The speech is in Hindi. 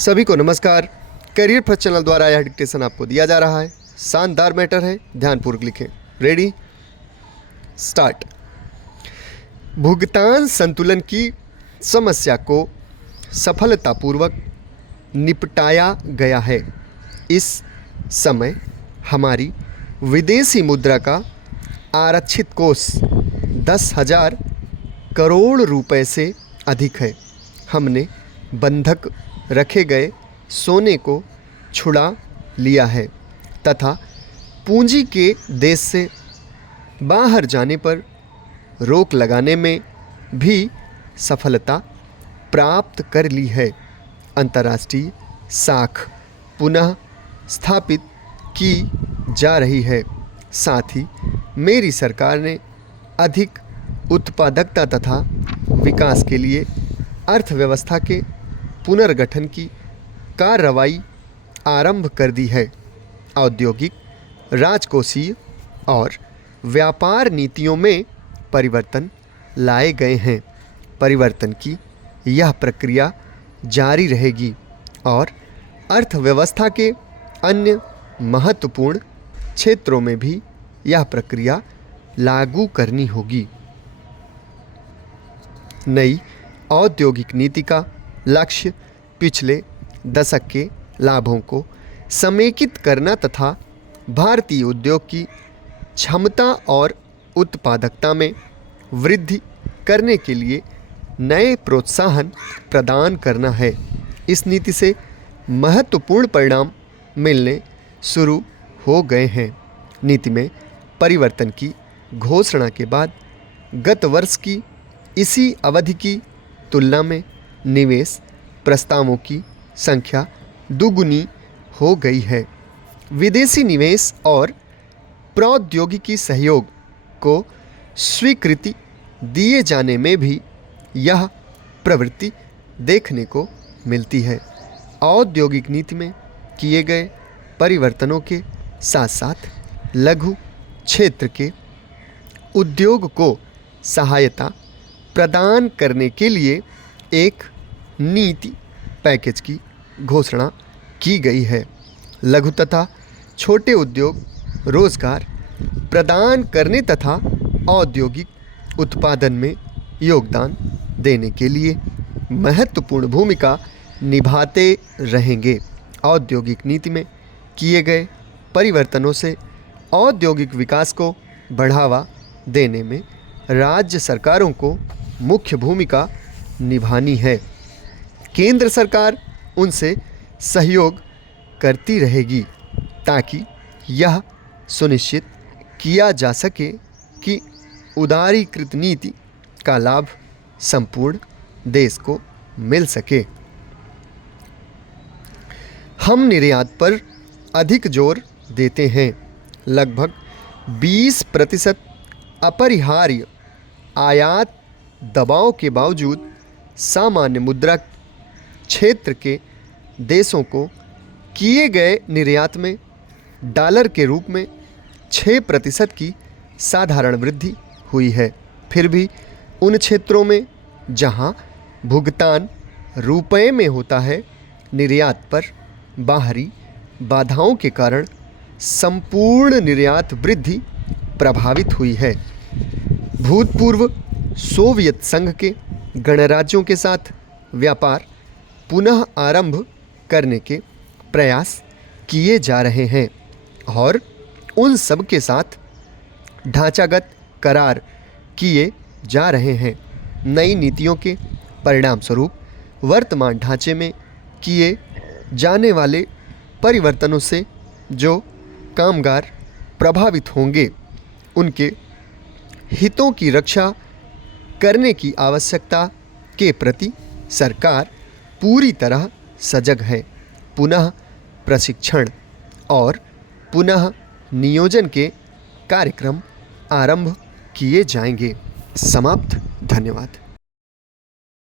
सभी को नमस्कार। करियर फर्स्ट चैनल द्वारा यह डिक्टेशन आपको दिया जा रहा है। शानदार मैटर है, ध्यानपूर्वक लिखें। Ready, start. भुगतान संतुलन की समस्या को सफलतापूर्वक निपटाया गया है। इस समय हमारी विदेशी मुद्रा का आरक्षित कोष 10,000 करोड़ रुपए से अधिक है। हमने बंधक रखे गए सोने को छुड़ा लिया है तथा पूंजी के देश से बाहर जाने पर रोक लगाने में भी सफलता प्राप्त कर ली है। अंतर्राष्ट्रीय साख पुनः स्थापित की जा रही है। साथ ही मेरी सरकार ने अधिक उत्पादकता तथा विकास के लिए अर्थव्यवस्था के पुनर्गठन की कार्रवाई आरंभ कर दी है। औद्योगिक, राजकोषीय और व्यापार नीतियों में परिवर्तन लाए गए हैं। परिवर्तन की यह प्रक्रिया जारी रहेगी और अर्थव्यवस्था के अन्य महत्वपूर्ण क्षेत्रों में भी यह प्रक्रिया लागू करनी होगी। नई औद्योगिक नीति का लक्ष्य पिछले दशक के लाभों को समेकित करना तथा भारतीय उद्योग की क्षमता और उत्पादकता में वृद्धि करने के लिए नए प्रोत्साहन प्रदान करना है। इस नीति से महत्वपूर्ण परिणाम मिलने शुरू हो गए हैं। नीति में परिवर्तन की घोषणा के बाद गत वर्ष की इसी अवधि की तुलना में निवेश प्रस्तावों की संख्या दुगुनी हो गई है। विदेशी निवेश और प्रौद्योगिकी सहयोग को स्वीकृति दिए जाने में भी यह प्रवृत्ति देखने को मिलती है। औद्योगिक नीति में किए गए परिवर्तनों के साथ साथ लघु क्षेत्र के उद्योग को सहायता प्रदान करने के लिए एक नीति पैकेज की घोषणा की गई है। लघु तथा छोटे उद्योग रोजगार प्रदान करने तथा औद्योगिक उत्पादन में योगदान देने के लिए महत्वपूर्ण भूमिका निभाते रहेंगे। औद्योगिक नीति में किए गए परिवर्तनों से औद्योगिक विकास को बढ़ावा देने में राज्य सरकारों को मुख्य भूमिका निभानी है। केंद्र सरकार उनसे सहयोग करती रहेगी ताकि यह सुनिश्चित किया जा सके कि उदारीकृत नीति का लाभ संपूर्ण देश को मिल सके। हम निर्यात पर अधिक जोर देते हैं। लगभग 20% अपरिहार्य आयात दबाव के बावजूद सामान्य मुद्रा क्षेत्र के देशों को किए गए निर्यात में डॉलर के रूप में 6% की साधारण वृद्धि हुई है। फिर भी उन क्षेत्रों में जहां भुगतान रुपए में होता है, निर्यात पर बाहरी बाधाओं के कारण संपूर्ण निर्यात वृद्धि प्रभावित हुई है। भूतपूर्व सोवियत संघ के गणराज्यों के साथ व्यापार पुनः आरंभ करने के प्रयास किए जा रहे हैं और उन सब के साथ ढांचागत करार किए जा रहे हैं। नई नीतियों के परिणाम स्वरूप वर्तमान ढांचे में किए जाने वाले परिवर्तनों से जो कामगार प्रभावित होंगे, उनके हितों की रक्षा करने की आवश्यकता के प्रति सरकार पूरी तरह सजग है। पुनः प्रशिक्षण और पुनः नियोजन के कार्यक्रम आरंभ किए जाएंगे। समाप्त। धन्यवाद।